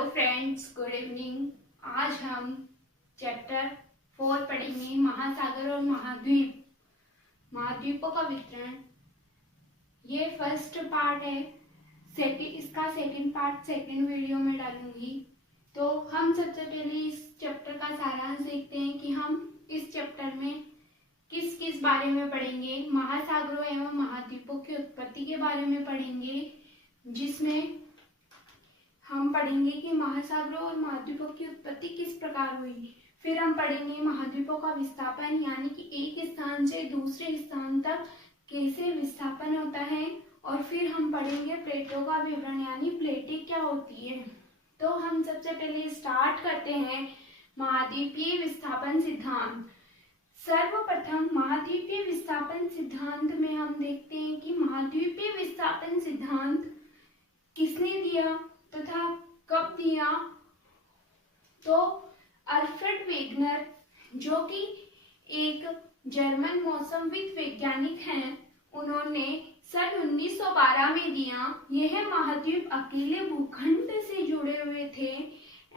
Hello friends, good evening. आज हम chapter 4 पढ़ेंगे, महासागर और महाद्वीप, महाद्वीपों का वितरण। ये फर्स्ट पार्ट है। इसका सेकंड पार्ट सेकंड वीडियो में डालूंगी। तो हम सबसे पहले इस चैप्टर का सारांश देखते हैं कि हम इस चैप्टर में किस किस बारे में पढ़ेंगे। महासागरों एवं महाद्वीपों की उत्पत्ति के बारे में पढ़ेंगे, जिसमें हम पढ़ेंगे कि महासागरों और महाद्वीपों की उत्पत्ति किस प्रकार हुई। फिर हम पढ़ेंगे महाद्वीपों का विस्थापन, यानी कि एक स्थान से दूसरे स्थान तक कैसे विस्थापन होता है। और फिर हम पढ़ेंगे प्लेटों का विवरण, यानी प्लेटें क्या होती है। तो हम सबसे पहले स्टार्ट करते हैं महाद्वीपीय विस्थापन सिद्धांत। सर्वप्रथम महाद्वीपीय विस्थापन सिद्धांत में हम देखते हैं कि महाद्वीपीय विस्थापन सिद्धांत किसने दिया तथा कब दिया। तो अल्फ्रेड वेगनर, जो कि एक जर्मन मौसमविद वैज्ञानिक हैं, उन्होंने सन 1912 में दिया। यह महाद्वीप अकेले भूखंड से जुड़े हुए थे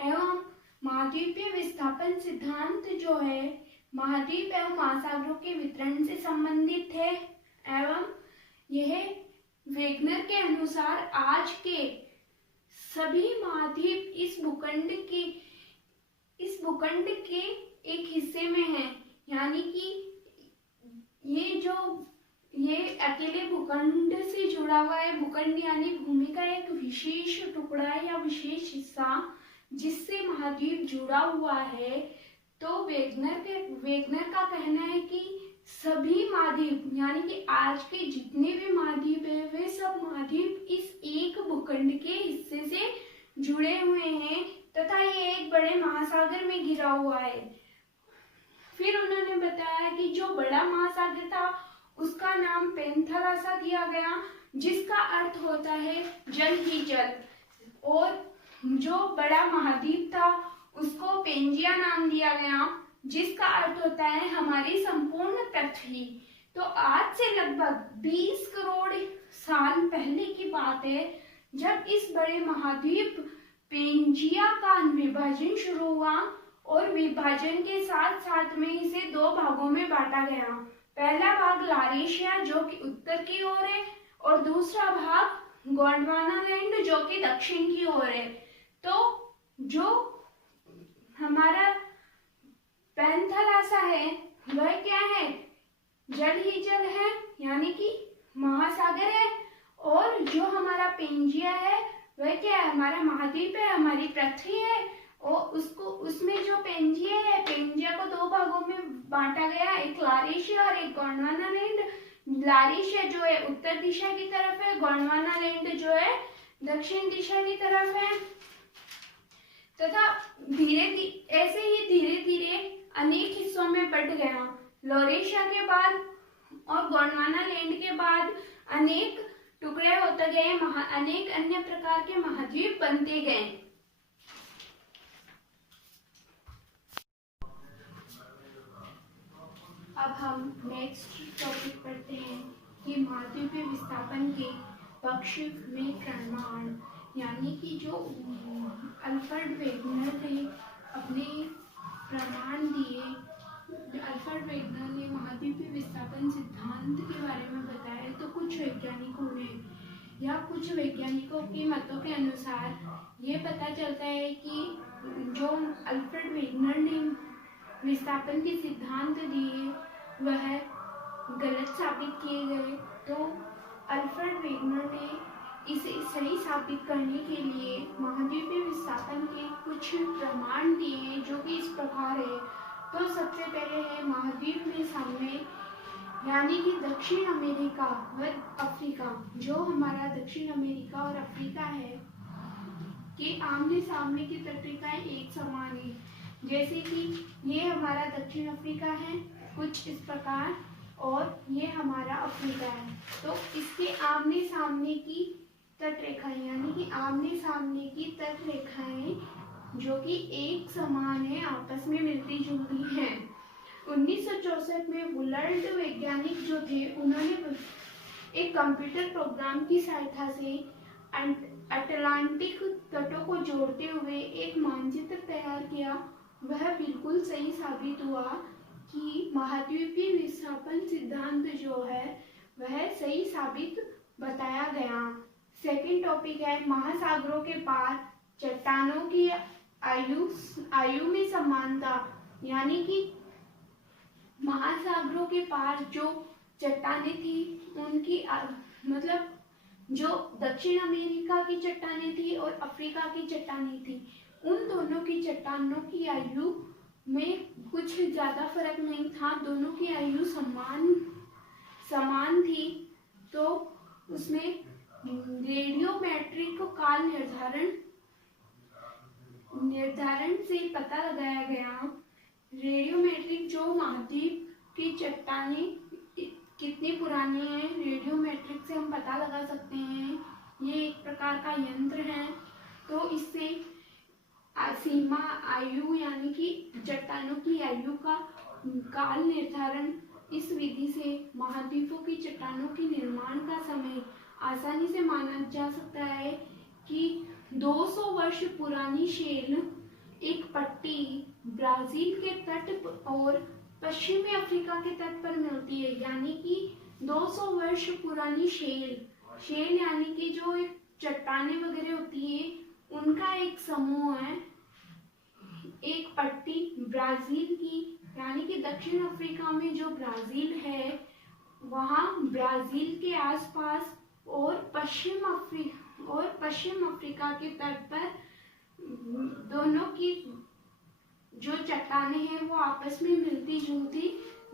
एवं महाद्वीपीय विस्थापन सिद्धांत जो है महाद्वीप एवं महासागरों के वितरण से संबंधित है। एवं यह वेगनर के अनुसार आज के सभी महाद्वीप इस भूखंड के एक हिस्से में हैं, यानी कि ये अकेले भूखंड से जुड़ा हुआ है। भूखंड यानी भूमि का एक विशेष टुकड़ा या विशेष हिस्सा जिससे महाद्वीप जुड़ा हुआ है। तो वेगनर का कहना है कि सभी महाद्वीप, यानी कि आज के जितने भी महाद्वीप है, वे सब महाद्वीप इस एक भूखंड के हिस्से से जुड़े हुए हैं तथा ये एक बड़े महासागर में घिरा हुआ है। फिर उन्होंने बताया कि जो बड़ा महासागर था उसका नाम पेंथलासा दिया गया, जिसका अर्थ होता है जल ही जल। और जो बड़ा महाद्वीप था उसको पेंजिया नाम दिया गया, जिसका अर्थ होता है हमारी संपूर्ण पृथ्वी। तो आज से लगभग 20 करोड़ साल पहले की बात है, जब इस बड़े महाद्वीप पेंजिया का विभाजन शुरू हुआ और विभाजन के साथ साथ में इसे दो भागों में बांटा गया। पहला भाग लारेशिया, जो कि उत्तर की ओर है, और दूसरा भाग गोंडवानालैंड, जो कि दक्षिण की ओर है। तो जो हमारा पेंथलासा है वह क्या है, जल ही जल है, यानी कि महासागर है। और जो हमारा पेंजिया है वह क्या है, हमारा महाद्वीप है, हमारी पृथ्वी है। और उसमें जो पेंजिया है, पेंजिया को दो भागों में बांटा गया, एक लारेशिया और एक गोंडवानालैंड। लारेशिया जो है उत्तर दिशा की तरफ है, गोंडवानालैंड जो है दक्षिण दिशा की तरफ है। तथा ऐसे ही धीरे धीरे अनेक हिस्सों में बट गया। लोरेशिया के बाद और गोंडवानालैंड के बाद अनेक टुकड़े होते गए, अनेक अन्य प्रकार के महाद्वीप बनते गए। अब हम नेक्स्ट टॉपिक पढ़ते हैं कि महाद्वीपीय विस्थापन के पक्ष में प्रमाण, यानी कि जो अल्फ्रेड वेगनर ने अपने प्रमाण दिए। अल्फ्रेड वेगनर ने महाद्वीपीय विस्थापन सिद्धांत के बारे में बताया। तो कुछ वैज्ञानिकों के मतों के अनुसार ये पता चलता है कि जो अल्फ्रेड वेगनर ने विस्थापन के सिद्धांत दिए वह गलत साबित किए गए। तो अल्फ्रेड वेगनर ने इसे सही साबित करने के लिए महाद्वीपीय विस्थापन के कुछ प्रमाण दिए, जो कि इस प्रकार है। तो सबसे पहले है महाद्वीप में सामने, यानी कि दक्षिण अमेरिका व अफ्रीका, जो हमारा दक्षिण अमेरिका और अफ्रीका है कि आमने सामने की तटरेखाएं एक समान है। जैसे कि ये हमारा दक्षिण अफ्रीका है कुछ इस प्रकार, और ये हमारा अफ्रीका है। तो इसके आमने सामने की तटरेखाएं, यानी कि आमने सामने की तटरेखाएं जो कि एक समान है, आपस में मिलती जुलती हैं। 1964 में वुलर्ड वैज्ञानिक जो थे, उन्होंने एक कंप्यूटर प्रोग्राम की सहायता से अटलांटिक तटों को जोड़ते हुए एक मानचित्र तैयार किया, वह बिल्कुल सही साबित हुआ कि महाद्वीपीय विस्थापन सिद्धांत जो है वह सही साबित बताया गया। सेकंड टॉपिक है महासागरों के पार चट्टानों की आयु में समानता, यानी कि महासागरों के पार जो चट्टानें थी उनकी मतलब जो दक्षिण अमेरिका की चट्टानें थी और अफ्रीका की चट्टानें थी, उन दोनों की चट्टानों की आयु में कुछ ज्यादा फर्क नहीं था, दोनों की आयु समान थी। तो उसमें रेडियोमेट्रिक काल निर्धारण से पता लगाया गया। रेडियोमेट्रिक जो महाद्वीप की चट्टानें कितनी पुरानी है, रेडियोमेट्रिक से हम पता लगा सकते हैं। ये एक प्रकार का यंत्र है। तो इससे सीमा आयु यानी कि चट्टानों की आयु का काल निर्धारण, इस विधि से महाद्वीपों की चट्टानों के निर्माण का समय आसानी से माना जा सकता है कि 200 वर्ष पुरानी शेल एक पट्टी ब्राजील के तट और पश्चिमी अफ्रीका के तट पर मिलती है, यानी कि 200 वर्ष पुरानी शेल यानी कि जो एक चट्टानें वगैरह होती है उनका एक समूह है, एक पट्टी ब्राजील की, यानी कि दक्षिण अफ्रीका में जो ब्राजील है वहाँ ब्राजील के आसपास और पश्चिम अफ्रीका के तट पर दोनों की जो चट्टानें हैं वो आपस में मिलती जुलती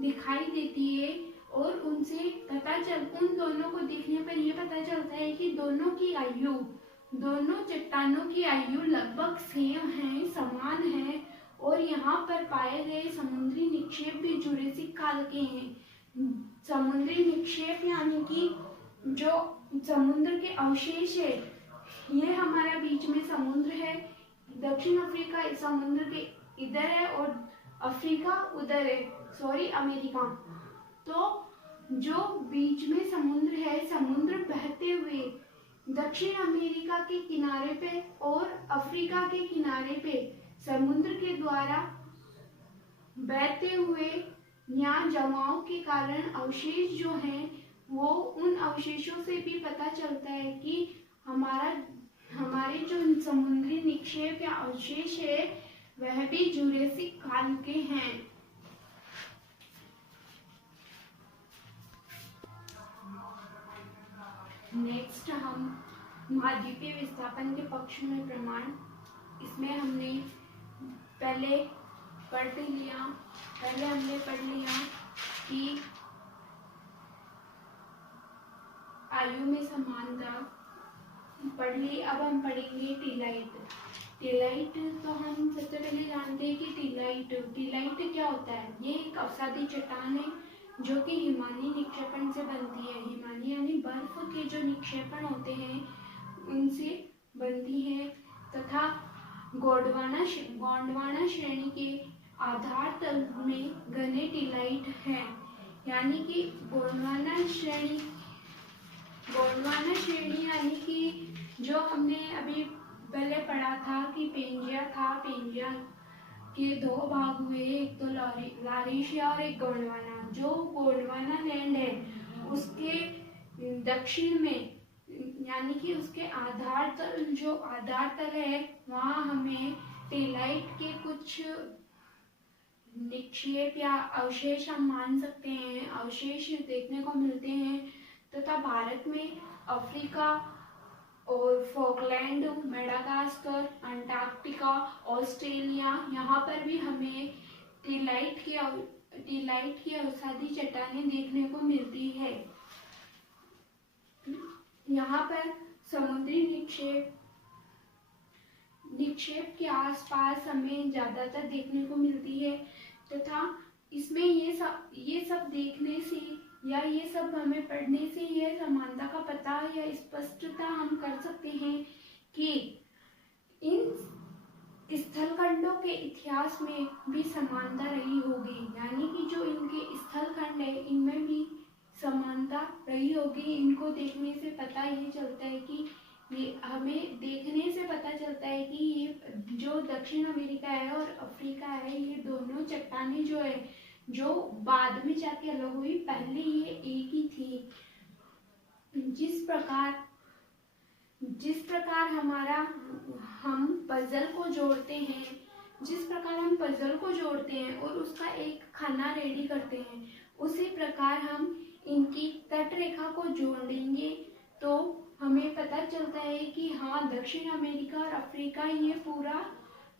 दिखाई देती है और उनसे उन दोनों को देखने पर यह पता चलता है कि दोनों चट्टानों की आयु लगभग सेम है, समान है और यहाँ पर पाए गए समुद्री निक्षेप भी जुरेसिक काल के हैं। समुद्री निक्षेप यानी कि जो समुद्र के अवशेष है, ये हमारा बीच में समुद्र है, दक्षिण अफ्रीका इस समुद्र के इधर है और अफ्रीका उधर है, अमेरिका। तो जो बीच में समुद्र है, समुद्र बहते हुए दक्षिण अमेरिका के किनारे पे और अफ्रीका के किनारे पे समुद्र के द्वारा बहते हुए यहाँ जमाव के कारण अवशेष जो हैं वो उन अवशेषों से भी पता चलता है कि हमारे जो समुद्री निक्षेप या अवशेष है वह भी जुरेसिक काल के हैं। नेक्स्ट हम महाद्वीपीय विस्थापन के पक्ष में प्रमाण, इसमें हमने पहले हमने पढ़ लिया कि आयु में समानता पढ़ ली। अब हम पढ़ेंगे टीलाइट। तो हम सबसे पहले जानते हैं कि टीलाइट क्या होता है। ये एक अवसादी चट्टान है जो कि हिमानी निक्षेपण से बनती है। हिमानी यानी बर्फ के जो निक्षेपण होते हैं उनसे बनती है तथा गोंडवाना श्रेणी के आधार तल में घने टीलाइट है, यानी कि गोंडवाना श्रेणी यानी कि जो हमने अभी पहले पढ़ा था कि पेंजिया के दो भाग हुए, एक तो लारेशिया और एक गोंडवाना। जो गोंडवाना लैंड है उसके दक्षिण में यानी कि उसके आधार तल है वहाँ हमें टीलाइट के कुछ निक्षेप या अवशेष हम मान सकते हैं, अवशेष देखने को मिलते हैं। तथा भारत में अफ्रीका और फॉकलैंड, मेडागास्कर, अंटार्कटिका, ऑस्ट्रेलिया, यहाँ पर भी हमें टीलाइट की अवसादी चट्टानें देखने को मिलती है। यहाँ पर समुद्री निक्षेप के आसपास हमें ज्यादातर देखने को मिलती है तथा इसमें ये सब देखने से या ये सब हमें पढ़ने से यह समानता का पता या स्पष्टता हम कर सकते हैं कि इन स्थलखंडों के इतिहास में भी समानता रही होगी, यानी कि जो इनके स्थलखंड है इनमें भी समानता रही होगी। इनको देखने से पता ये चलता है कि ये हमें देखने से पता चलता है कि ये जो दक्षिण अमेरिका है और अफ्रीका है, ये दोनों चट्टानें जो है, जो बाद में जाके अलग हुई, पहले ये एक ही थी। जिस प्रकार हम पजल को जोड़ते हैं, जिस प्रकार हम पजल को जोड़ते हैं और उसका एक खाना रेडी करते हैं, उसी प्रकार हम इनकी तट रेखा को जोड़ेंगे तो हमें पता चलता है कि हाँ, दक्षिण अमेरिका और अफ्रीका ये पूरा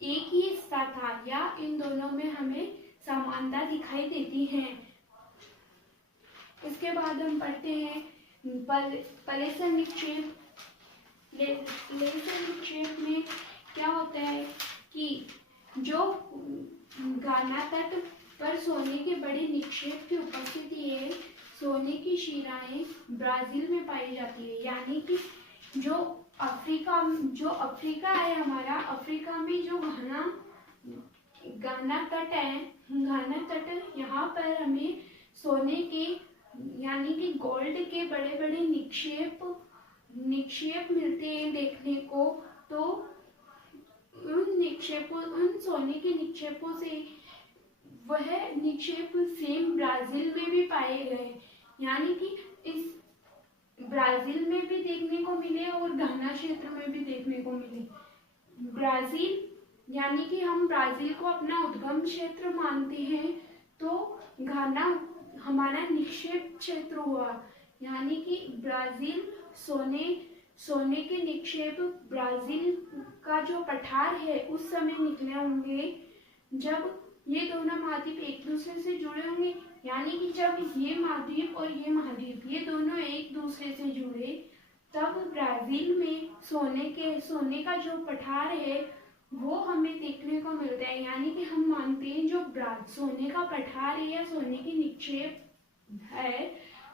एक ही हिस्सा था, या इन दोनों में हमें समानता दिखाई देती है। इसके बाद हम पढ़ते हैं पलेसर निक्षेप। लेसर निक्षेप में क्या होता है कि जो गाना तट पर सोने के बड़े निक्षेप की उपस्थिति है, सोने की शिराएं ब्राजील में पाई जाती है। यानी कि जो अफ्रीका है हमारा, अफ्रीका में जो गाना तट है, गाना तट, यहाँ पर हमें सोने के यानी कि गोल्ड के बड़े बड़े निक्षेप मिलते हैं देखने को। तो उन सोने के निक्षेपों से वह निक्षेप सेम ब्राजील में भी पाए गए, यानी कि इस ब्राजील में भी देखने को मिले और घाना क्षेत्र में भी देखने को मिले। ब्राजील यानी कि हम ब्राजील को अपना उद्गम क्षेत्र मानते हैं, तो घाना हमारा निक्षेप क्षेत्र हुआ। यानी कि ब्राजील सोने के निक्षेप ब्राजील का जो पठार है उस समय निकले होंगे जब ये दोनों महाद्वीप एक दूसरे से जुड़े होंगे। यानी कि जब ये महाद्वीप और ये महाद्वीप ये दोनों एक दूसरे से जुड़े, तब ब्राजील में सोने का जो पठार है वो हमें देखने को मिलता है। यानी कि हम मानते हैं जो सोने का पठार है या सोने की निक्षेप है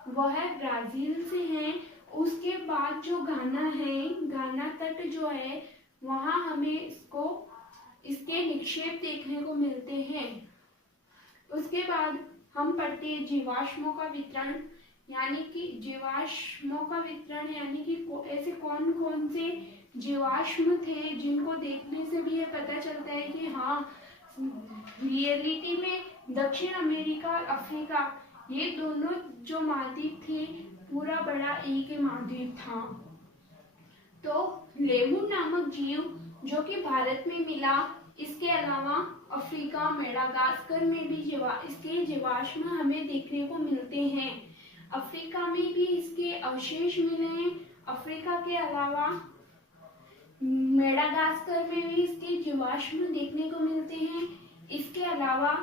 वह ब्राजील से है। उसके बाद जो घाना है, घाना तट जो है, वहाँ हमें इसके निक्षेप देखने को मिलते हैं। उसके बाद हम पढ़ते हैं जीवाश्मों का वितरण। यानी कि जीवाश्मों का वितरण यानी कि ऐसे कौन कौन से जीवाश्म थे जिनको देखने से भी ये पता चलता है कि हाँ, रियलिटी में दक्षिण अमेरिका और अफ्रीका ये दोनों जो महाद्वीप थे पूरा बड़ा एक ही महाद्वीप था। तो लेमूर नामक जीव जो कि भारत में मिला, इसके अलावा अफ्रीका, मेडागास्कर में भी इसके जीवाश्म हमें देखने को मिलते हैं। अफ्रीका में भी इसके अवशेष मिले हैं। अफ्रीका के अलावा मेडागास्कर में भी इसके जीवाश्म देखने को मिलते हैं। इसके अलावा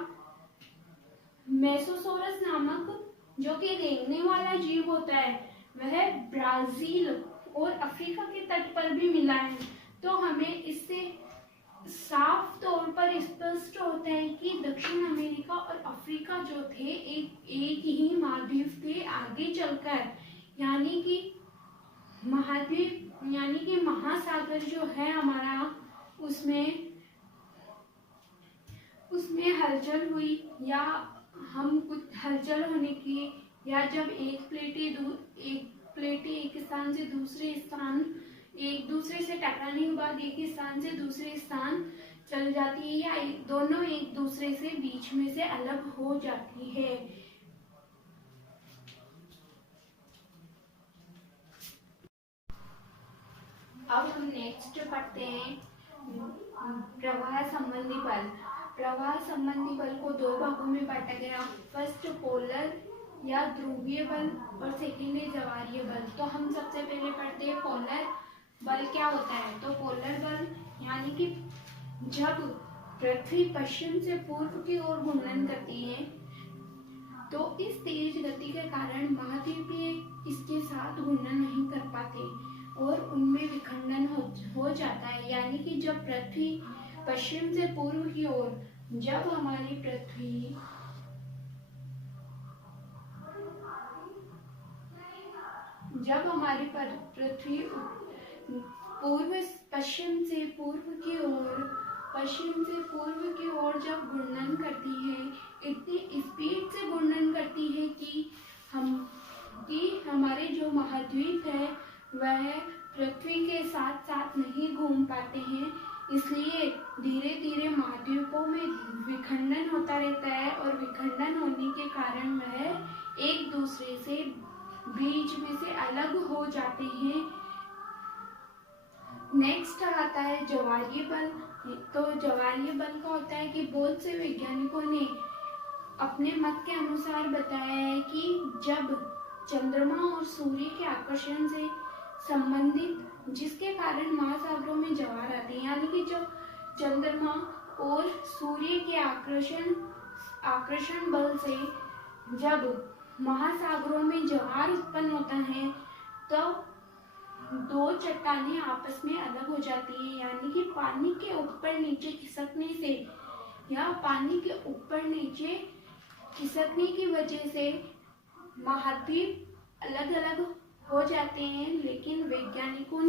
मेसोसोरस नामक जो कि रेंगने वाला जीव होता है वह ब्राजील और अफ्रीका के तट पर भी मिला है। तो हमें इससे साफ तौर पर स्पष्ट होता है कि दक्षिण अमेरिका और अफ्रीका जो थे एक ही महाद्वीप थे आगे चलकर। यानी कि महाद्वीप यानी कि महासागर जो है हमारा, उसमें हलचल हुई या हम कुछ हलचल होने की, या जब एक प्लेटें एक स्थान से दूसरे स्थान एक दूसरे से टकराने के बाद एक स्थान से दूसरे स्थान चल जाती है, या दोनों एक दूसरे से बीच में से अलग हो जाती है। अब हम नेक्स्ट पढ़ते हैं प्रवाह संबंधी बल। प्रवाह संबंधी बल को दो भागों में बांटा गया। फर्स्ट पोलर या ध्रुवीय बल और सेकेंड है ज्वारीय बल। तो हम सबसे पहले पढ़ते हैं पोलर बल क्या होता है। तो पोलर बल यानी कि जब पृथ्वी पश्चिम से पूर्व की ओर घूर्णन करती है तो इस तेज गति के कारण महाद्वीप इसके साथ घूर्णन नहीं कर पाते और उनमें विखंडन हो जाता है। यानी कि जब पृथ्वी पश्चिम से पूर्व की ओर, जब हमारी पृथ्वी पश्चिम से पूर्व की ओर जब घूर्णन करती है, इतनी स्पीड से घूर्णन करती है कि हमारे जो महाद्वीप है वह पृथ्वी के साथ साथ नहीं घूम पाते हैं, इसलिए धीरे धीरे महाद्वीपों में विखंडन होता रहता है और विखंडन होने के कारण वह एक दूसरे से बीच में से अलग हो जाते हैं। नेक्स्ट आता है ज्वारीय बल। तो ज्वारीय बल का होता है कि बहुत से वैज्ञानिकों ने अपने मत के अनुसार बताया है कि जब चंद्रमा और सूर्य के आकर्षण से संबंधित, जिसके कारण महासागरों में ज्वार आते हैं, यानी कि जब चंद्रमा और सूर्य के आकर्षण बल से जब महासागरों में ज्वार उत्पन्न होता है तो दो चट्टानें आपस में अलग हो जाती हैं, यानी कि पानी के ऊपर नीचे खिसकने से या पानी के ऊपर नीचे खिसकने की वजह से महाद्वीप अलग अलग हो जाते हैं। लेकिन वैज्ञानिकों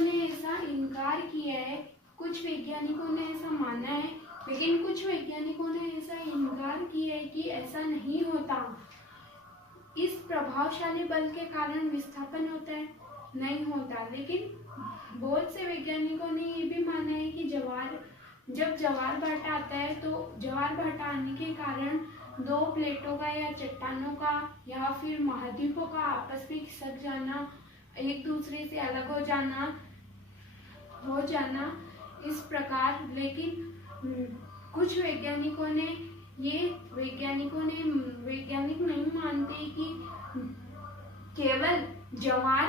ने ऐसा इनकार किया है। कुछ वैज्ञानिकों ने ऐसा माना है, लेकिन कुछ वैज्ञानिकों ने ऐसा इनकार किया है कि ऐसा नहीं होता। इस प्रभावशाली बल के कारण विस्थापन होता है, नहीं होता। लेकिन बहुत से वैज्ञानिकों ने ये भी माना है कि जब ज्वार भाटा आता है तो ज्वार भाटा आने के कारण दो प्लेटों का या चट्टानों का या फिर महाद्वीपों का आपस में खिसक जाना, एक दूसरे से अलग हो जाना इस प्रकार। लेकिन कुछ वैज्ञानिक नहीं मानते कि केवल ज्वार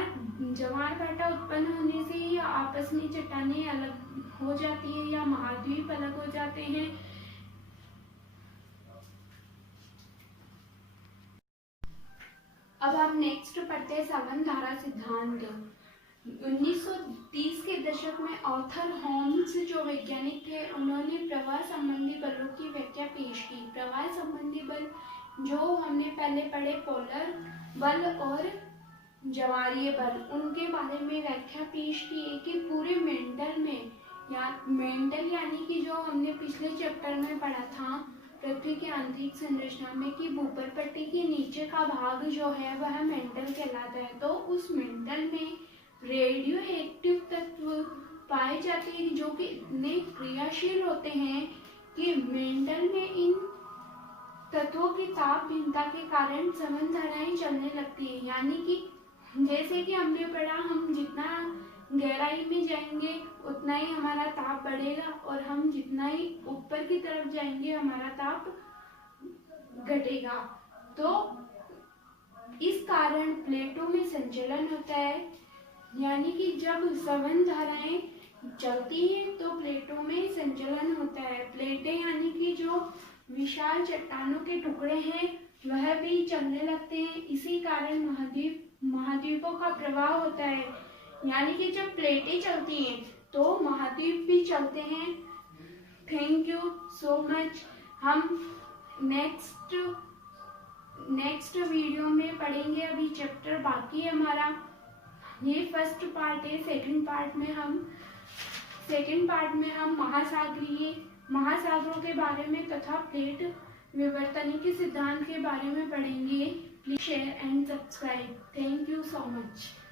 भाटा उत्पन्न होने से ही आपस में चट्टानें अलग हो जाती है या महाद्वीप अलग हो जाते हैं। अब हम नेक्स्ट पढ़ते हैं संबंधधारा सिद्धांत। 1930 के दशक में आर्थर होम्स जो वैज्ञानिक थे, उन्होंने प्रवाह संबंधी बलों की व्याख्या पेश की। प्रवाह संबंधी बल जो हमने पहले पढ़े, पोलर बल और ज्वारीय बल, उनके बारे में व्याख्या पेश की है कि पूरे मेंटल यानी कि जो हमने पिछले चैप्टर में पढ़ा था पृथ्वी की आंतरिक संरचना में, कि भूपर पट्टी के नीचे का भाग जो है वह मेंटल कहलाता है। तो उस मेंटल में रेडियो एक्टिव तत्व पाए जाते हैं जो कि इतने क्रियाशील होते हैं कि मेंटल में इन तत्वों की ताप भिन्नता के कारण संबंधधाराएं चलने लगती है। यानी कि जैसे कि हमने पढ़ा, हम जितना गहराई में जाएंगे उतना ही हमारा ताप बढ़ेगा और हम जितना ही ऊपर की तरफ जाएंगे हमारा ताप घटेगा। तो इस कारण प्लेटों में संचलन होता है, यानी कि जब संबंधधाराएं चलती है तो प्लेटों में संचलन होता है। प्लेटें यानी कि जो विशाल चट्टानों के टुकड़े हैं वह भी चलने लगते हैं। इसी कारण महाद्वीपों का प्रवाह होता है, यानी कि जब प्लेटें चलती हैं तो महाद्वीप भी चलते हैं। Thank you so much. हम नेक्स्ट वीडियो में पढ़ेंगे, अभी चैप्टर बाकी है हमारा। ये फर्स्ट पार्ट है। सेकंड पार्ट में हम महासागरों के बारे में तथा प्लेट विवर्तन के सिद्धांत के बारे में पढ़ेंगे। Please share and subscribe. Thank you so much.